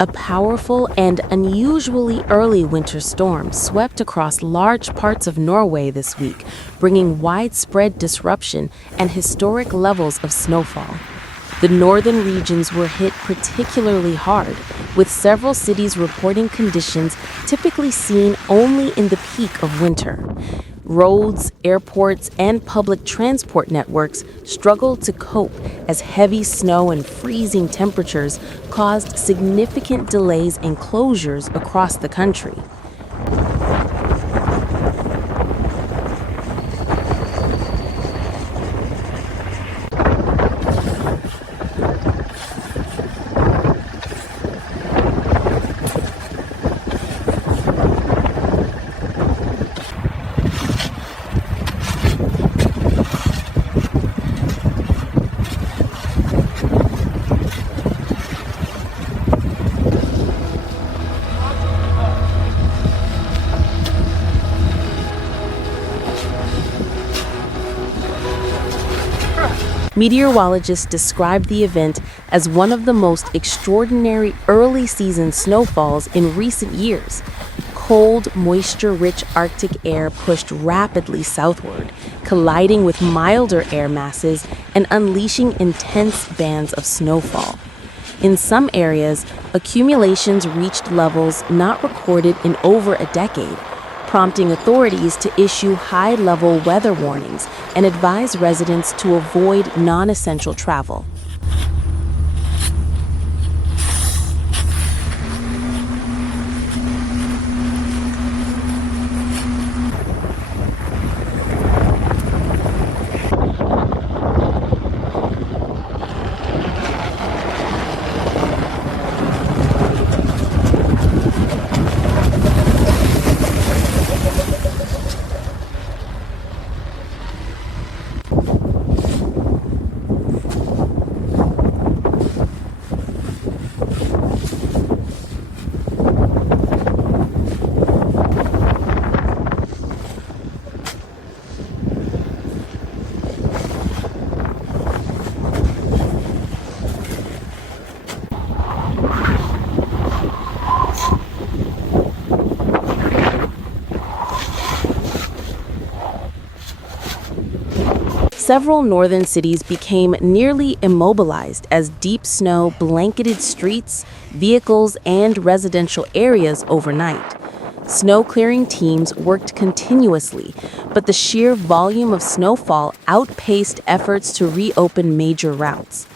A powerful and unusually early winter storm swept across large parts of Norway this week, bringing widespread disruption and historic levels of snowfall. The northern regions were hit particularly hard, with several cities reporting conditions typically seen only in the peak of winter. Roads, airports, and public transport networks struggled to cope as heavy snow and freezing temperatures caused significant delays and closures across the country. Meteorologists described the event as one of the most extraordinary early season snowfalls in recent years. Cold, moisture-rich Arctic air pushed rapidly southward, colliding with milder air masses and unleashing intense bands of snowfall. In some areas, accumulations reached levels not recorded in over a decade, prompting authorities to issue high-level weather warnings and advise residents to avoid non-essential travel. Several northern cities became nearly immobilized as deep snow blanketed streets, vehicles, and residential areas overnight. Snow clearing teams worked continuously, but the sheer volume of snowfall outpaced efforts to reopen major routes.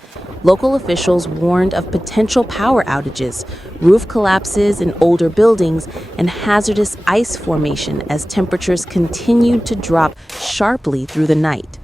Local officials warned of potential power outages, roof collapses in older buildings, and hazardous ice formation as temperatures continued to drop sharply through the night.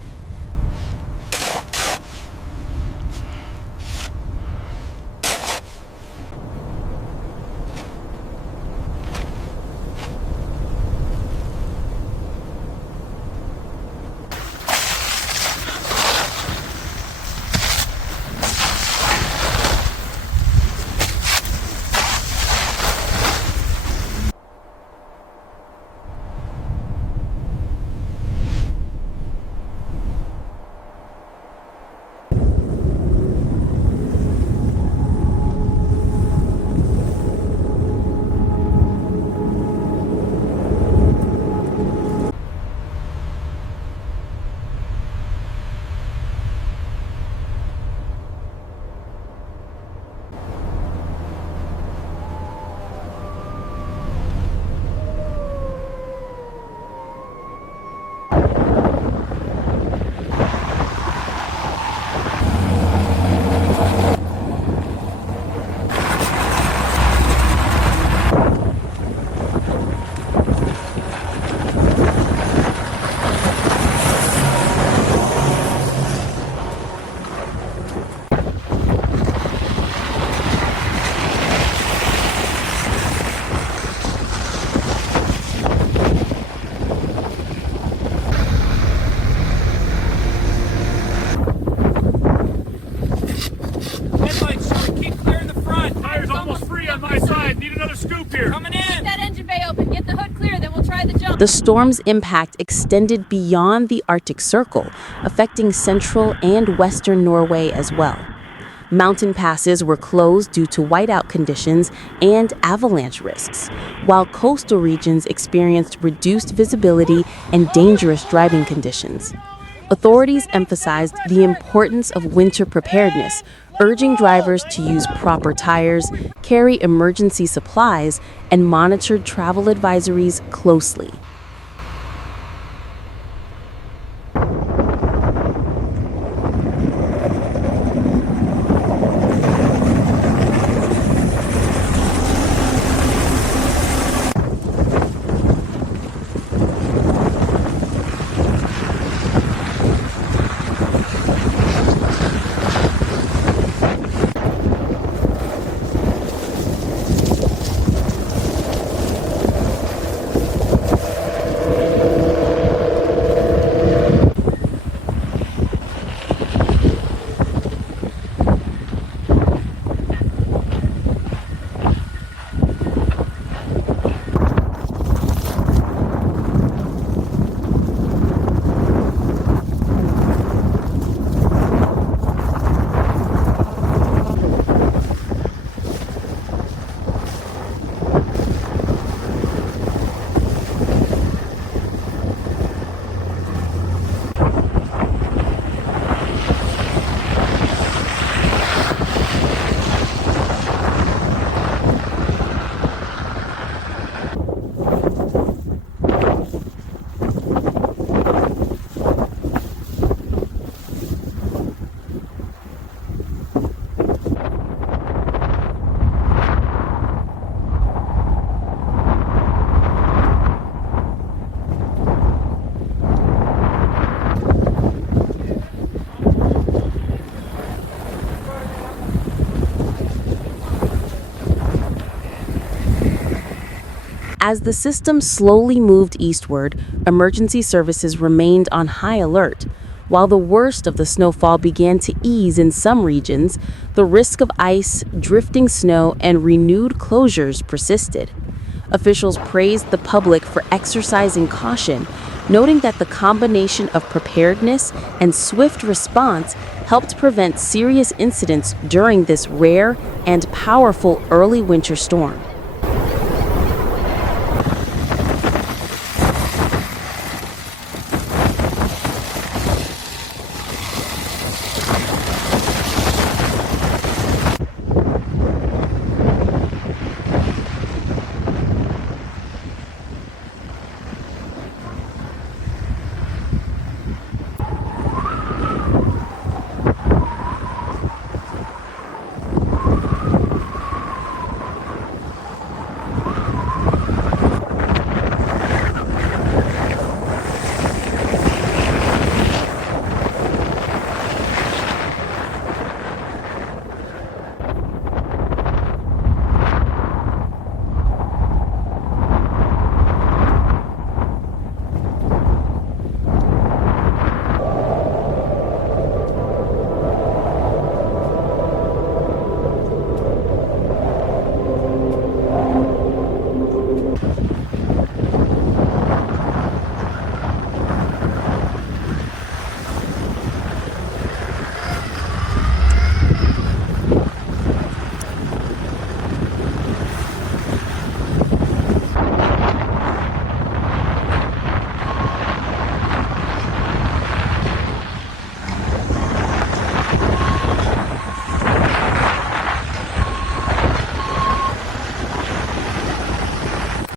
The storm's impact extended beyond the Arctic Circle, affecting central and western Norway as well. Mountain passes were closed due to whiteout conditions and avalanche risks, while coastal regions experienced reduced visibility and dangerous driving conditions. Authorities emphasized the importance of winter preparedness, urging drivers to use proper tires, carry emergency supplies, and monitor travel advisories closely. As the system slowly moved eastward, emergency services remained on high alert. While the worst of the snowfall began to ease in some regions, the risk of ice, drifting snow, and renewed closures persisted. Officials praised the public for exercising caution, noting that the combination of preparedness and swift response helped prevent serious incidents during this rare and powerful early winter storm.